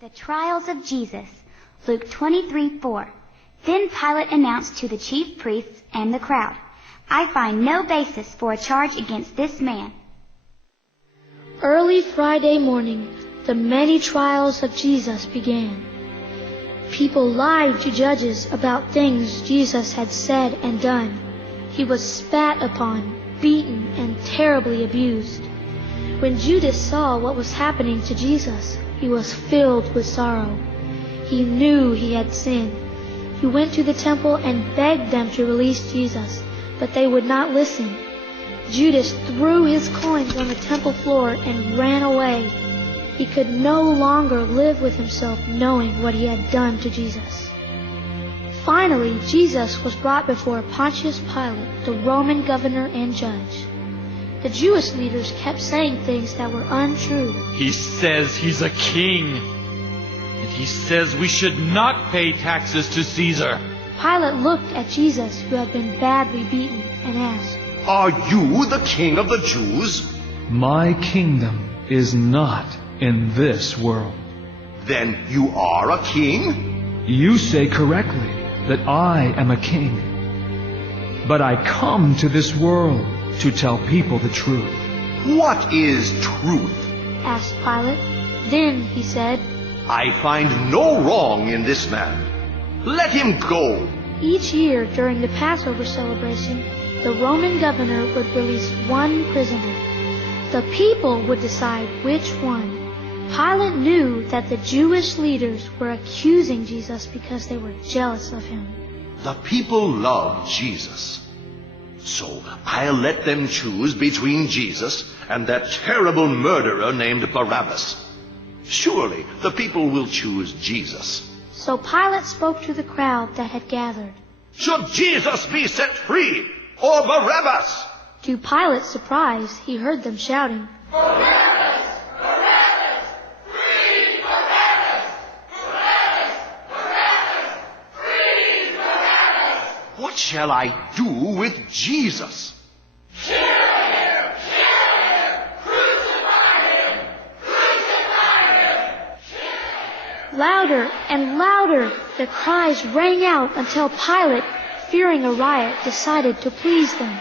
The trials of Jesus, Luke 23:4. Then Pilate announced to the chief priests and the crowd, "I find no basis for a charge against this man." Early Friday morning, the many trials of Jesus began. People lied to judges about things Jesus had said and done. He was spat upon, beaten, and terribly abused. When Judas saw what was happening to Jesus, he was filled with sorrow. He knew he had sinned. He went to the temple and begged them to release Jesus, but they would not listen. Judas threw his coins on the temple floor and ran away. He could no longer live with himself knowing what he had done to Jesus. Finally, Jesus was brought before Pontius Pilate, the Roman governor and judge. The Jewish leaders kept saying things that were untrue. He says he's a king, and he says we should not pay taxes to Caesar. Pilate looked at Jesus, who had been badly beaten, and asked, "Are you the king of the Jews?" My kingdom is not in this world. Then you are a king? You say correctly that I am a king. But I come to this world to tell people the truth. What is truth? asked Pilate. Then he said, I find no wrong in this man. Let him go. Each year during the Passover celebration, the Roman governor would release one prisoner. The people would decide which one. Pilate knew that the Jewish leaders were accusing Jesus because they were jealous of him. The people love Jesus. So I'll let them choose between Jesus and that terrible murderer named Barabbas. Surely the people will choose Jesus. So Pilate spoke to the crowd that had gathered. Should Jesus be set free, or Barabbas? To Pilate's surprise, he heard them shouting, "Barabbas! Barabbas! Free Barabbas! Barabbas! Barabbas! Free Barabbas!" What shall I do with Jesus? Kill him! Kill him! Crucify him! Crucify him! Kill him! Louder and louder, the cries rang out until Pilate, fearing a riot, decided to please them.